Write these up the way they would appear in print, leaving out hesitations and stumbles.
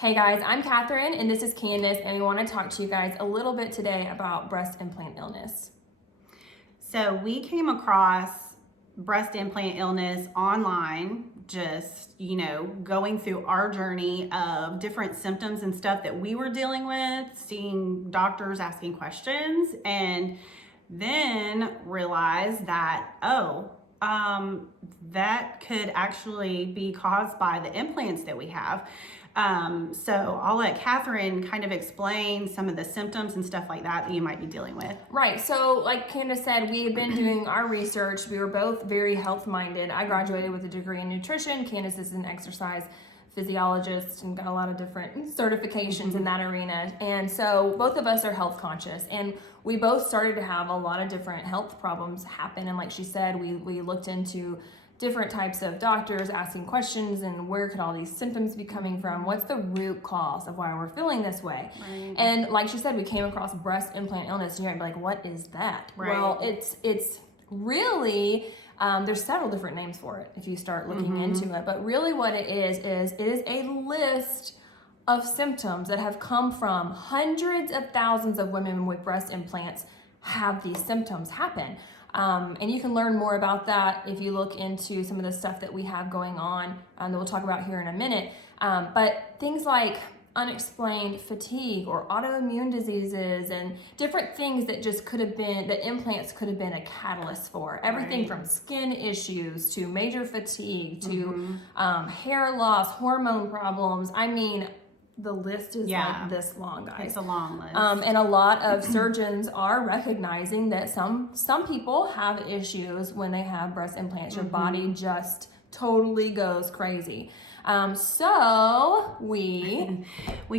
Hey guys, I'm Kathryn and this is Candace, and we want to talk to you guys a little bit today about breast implant illness. So we came across breast implant illness online, just, going through our journey of different symptoms and stuff that we were dealing with, seeing doctors, asking questions, and then realized that, that could actually be caused by the implants that we have. So I'll let Kathryn kind of explain some of the symptoms and stuff like that you might be dealing with. Right, so like Candace said, we had been doing our research. We were both very health-minded. I graduated with a degree in nutrition. Candace is an exercise physiologist and got a lot of different certifications in that arena. And so both of us are health conscious, and we both started to have a lot of different health problems happen. And like she said, we looked into different types of doctors, asking questions, and where could all these symptoms be coming from? What's the root cause of why we're feeling this way? Right. And like she said, we came across breast implant illness, and you're like, what is that? Right. Well, it's really, there's several different names for it if you start looking into it, but really what it is it is a list of symptoms that have come from hundreds of thousands of women with breast implants have these symptoms happen. And you can learn more about that if you look into some of the stuff that we have going on that we'll talk about here in a minute. But things like unexplained fatigue or autoimmune diseases and different things that just could have been, that implants could have been a catalyst for. Everything from skin issues to major fatigue to hair loss, hormone problems. I mean, the list is like this long, guys. It's a long list. And a lot of surgeons are recognizing that some people have issues when they have breast implants. Your body just totally goes crazy. So we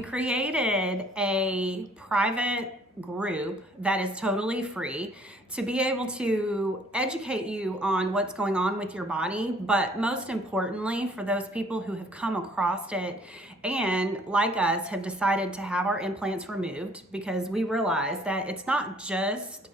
created a private group that is totally free to be able to educate you on what's going on with your body, but most importantly, for those people who have come across it and, like us, have decided to have our implants removed, because we realize that it's not just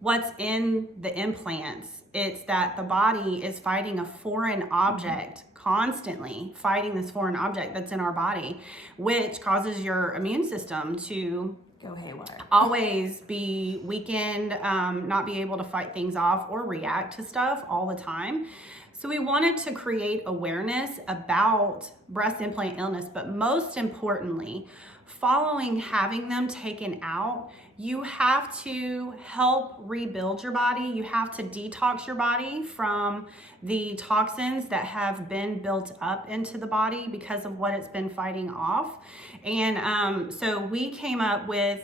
what's in the implants, it's that the body is fighting a foreign object, constantly fighting this foreign object that's in our body, which causes your immune system to go haywire, always be weakened, not be able to fight things off or react to stuff all the time. So we wanted to create awareness about breast implant illness, but most importantly, following having them taken out, you have to help rebuild your body. You have to detox your body from the toxins that have been built up into the body because of what it's been fighting off. And so we came up with,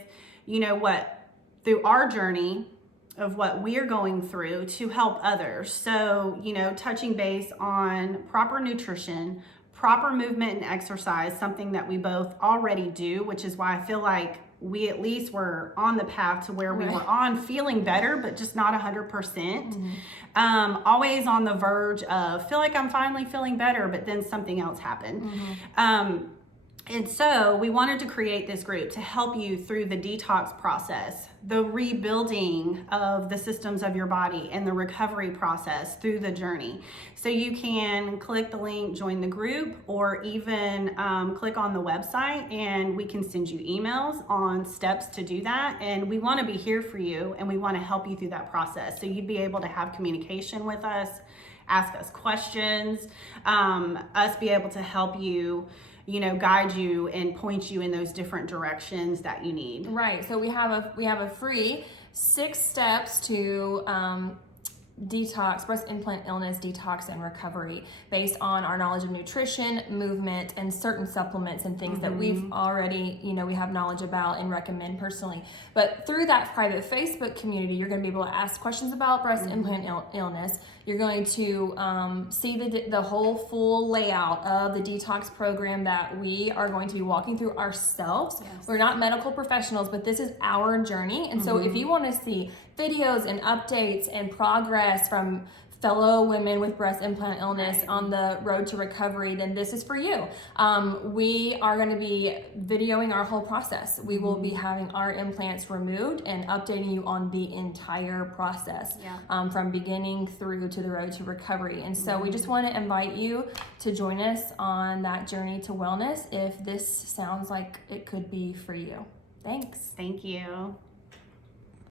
through our journey of what we're going through to help others. So, touching base on proper nutrition, proper movement and exercise, something that we both already do, which is why I feel like we at least were on the path to where we were on feeling better, but just not 100%. Always on the verge of feel like I'm finally feeling better, but then something else happened. And so we wanted to create this group to help you through the detox process, the rebuilding of the systems of your body, and the recovery process through the journey. So you can click the link, join the group, or even click on the website and we can send you emails on steps to do that. And we want to be here for you, and we want to help you through that process. So you'd be able to have communication with us, ask us questions, us be able to help you, guide you and point you in those different directions that you need. Right. So we have a free 6 steps to detox, breast implant illness, detox, and recovery based on our knowledge of nutrition, movement, and certain supplements and things that we've already, we have knowledge about and recommend personally. But through that private Facebook community, you're going to be able to ask questions about breast implant illness. You're going to see the whole full layout of the detox program that we are going to be walking through ourselves. Yes. We're not medical professionals, but this is our journey. And so if you want to see videos and updates and progress from fellow women with breast implant illness on the road to recovery, then this is for you. We are going to be videoing our whole process. We will be having our implants removed and updating you on the entire process, from beginning through to the road to recovery. And so we just want to invite you to join us on that journey to wellness if this sounds like it could be for you. Thanks. Thank you.